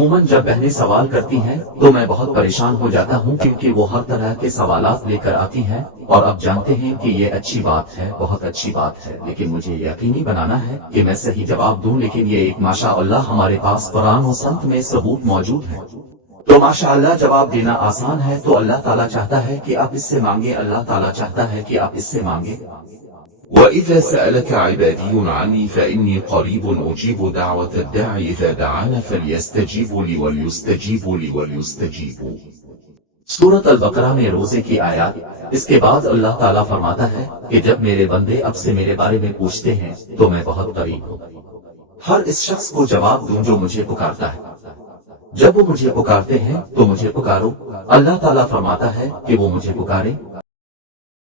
عموماً جب بہنیں سوال کرتی ہیں تو میں بہت پریشان ہو جاتا ہوں، کیونکہ وہ ہر طرح کے سوالات لے کر آتی ہیں، اور اب جانتے ہیں کہ یہ اچھی بات ہے، بہت اچھی بات ہے، لیکن مجھے یقینی بنانا ہے کہ میں صحیح جواب دوں۔ لیکن یہ ایک ماشاء اللہ ہمارے پاس قرآن و سنت میں ثبوت موجود ہے، تو ماشاء اللہ جواب دینا آسان ہے۔ تو اللہ تعالیٰ چاہتا ہے کہ آپ اس سے مانگیں، اللہ تعالیٰ چاہتا ہے کہ آپ اس سے مانگیں۔ وَإِذَا سَأَلَكَ عِبَادِي عَنِّي فَإِنِّي قَرِيبٌ أُجِيبُ دَعْوَةَ الدَّاعِ إِذَا دَعَانِ فَلْيَسْتَجِيبُوا لِي وَلْيُسْتَجِيبُوا لِي وَلْيُسْتَجِيبُوا۔ سورۃ البقرہ میں روزے کی آیات۔ اس کے بعد اللہ تعالیٰ فرماتا ہے کہ جب میرے بندے اب سے میرے بارے میں پوچھتے ہیں تو میں بہت قریب ہوں، ہر اس شخص کو جواب دوں جو مجھے پکارتا ہے۔ جب وہ مجھے پکارتے ہیں تو مجھے پکارو۔ اللہ تعالیٰ فرماتا ہے کہ وہ مجھے پکارے،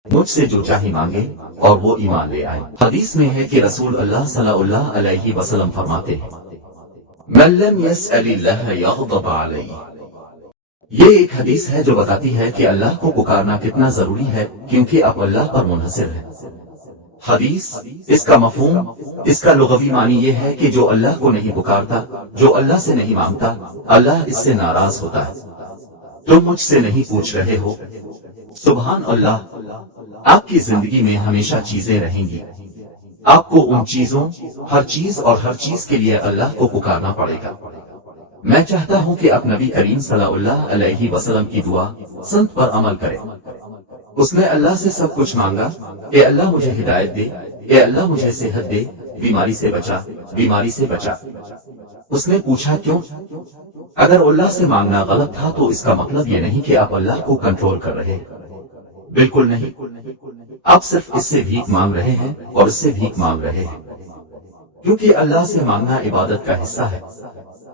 مجھ سے جو چاہے مانگے اور وہ ایمان لے آئے۔ حدیث میں ہے کہ رسول اللہ صلی اللہ علیہ وسلم فرماتے ہیں، مَن لَّمْ يَسْأَلِ اللَّهَ يَغْضَبْ عَلَيْهِ۔ یہ ایک حدیث ہے جو بتاتی ہے کہ اللہ کو پکارنا کتنا ضروری ہے، کیونکہ آپ اللہ پر منحصر ہے۔ حدیث، اس کا مفہوم، اس کا لغوی معنی یہ ہے کہ جو اللہ کو نہیں پکارتا، جو اللہ سے نہیں مانگتا، اللہ اس سے ناراض ہوتا ہے۔ تم مجھ سے نہیں پوچھ رہے ہو، سبحان اللہ، آپ کی زندگی میں ہمیشہ چیزیں رہیں گی، آپ کو ان چیزوں، ہر چیز اور ہر چیز کے لیے اللہ کو پکارنا پڑے گا۔ میں چاہتا ہوں کہ آپ نبی کریم صلی اللہ علیہ وسلم کی دعا سنت پر عمل کریں۔ اس نے اللہ سے سب کچھ مانگا، اے اللہ مجھے ہدایت دے، اے اللہ مجھے صحت دے، بیماری سے بچا، بیماری سے بچا۔ اس نے پوچھا کیوں؟ اگر اللہ سے مانگنا غلط تھا تو اس کا مطلب یہ نہیں کہ آپ اللہ کو کنٹرول کر رہے ہیں، بالکل نہیں، آپ صرف اس سے بھیک مانگ رہے ہیں اور اس سے بھیک مانگ رہے ہیں، کیونکہ اللہ سے مانگنا عبادت کا حصہ ہے۔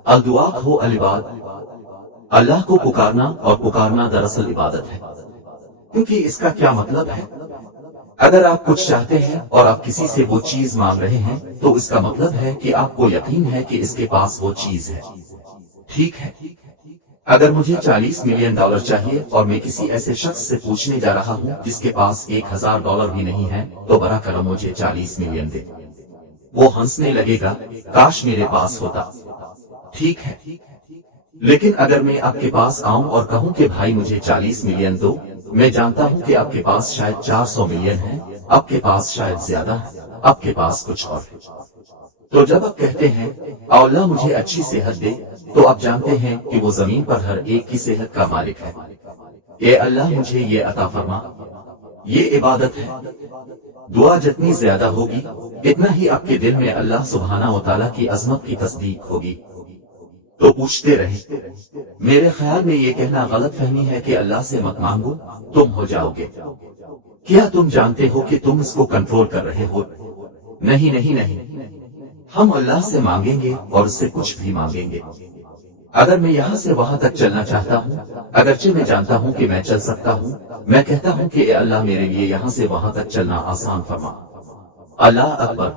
الدعاء هو العباد، اللہ کو پکارنا اور پکارنا دراصل عبادت ہے۔ کیونکہ اس کا کیا مطلب ہے؟ اگر آپ کچھ چاہتے ہیں اور آپ کسی سے وہ چیز مانگ رہے ہیں تو اس کا مطلب ہے کہ آپ کو یقین ہے کہ اس کے پاس وہ چیز ہے۔ ٹھیک ہے، اگر مجھے $40 ملین چاہیے اور میں کسی ایسے شخص سے پوچھنے جا رہا ہوں جس کے پاس $1000 بھی نہیں ہے، تو برا کرم مجھے 40 ملین دے، وہ ہنسنے لگے گا، کاش میرے پاس ہوتا۔ ٹھیک ہے، لیکن اگر میں آپ کے پاس آؤں اور کہوں کہ بھائی مجھے 40 ملین دو، میں جانتا ہوں کہ آپ کے پاس شاید 400 ملین ہے، آپ کے پاس شاید زیادہ ہے، آپ کے پاس کچھ اور ہے۔ تو جب آپ کہتے ہیں اے اللہ مجھے اچھی صحت دے، تو آپ جانتے ہیں کہ وہ زمین پر ہر ایک کی صحت کا مالک ہے۔ اے اللہ مجھے یہ عطا فرما، یہ عبادت ہے۔ دعا جتنی زیادہ ہوگی اتنا ہی آپ کے دل میں اللہ سبحانہ و تعالیٰ کی عظمت کی تصدیق ہوگی۔ تو پوچھتے رہیں۔ میرے خیال میں یہ کہنا غلط فہمی ہے کہ اللہ سے مت مانگو، تم ہو جاؤ گے۔ کیا تم جانتے ہو کہ تم اس کو کنٹرول کر رہے ہو؟ نہیں نہیں نہیں، ہم اللہ سے مانگیں گے اور اس سے کچھ بھی مانگیں گے۔ اگر میں یہاں سے وہاں تک چلنا چاہتا ہوں، اگرچہ میں جانتا ہوں کہ میں چل سکتا ہوں، میں کہتا ہوں کہ اے اللہ میرے لیے یہاں سے وہاں تک چلنا آسان فرما۔ اللہ اکبر۔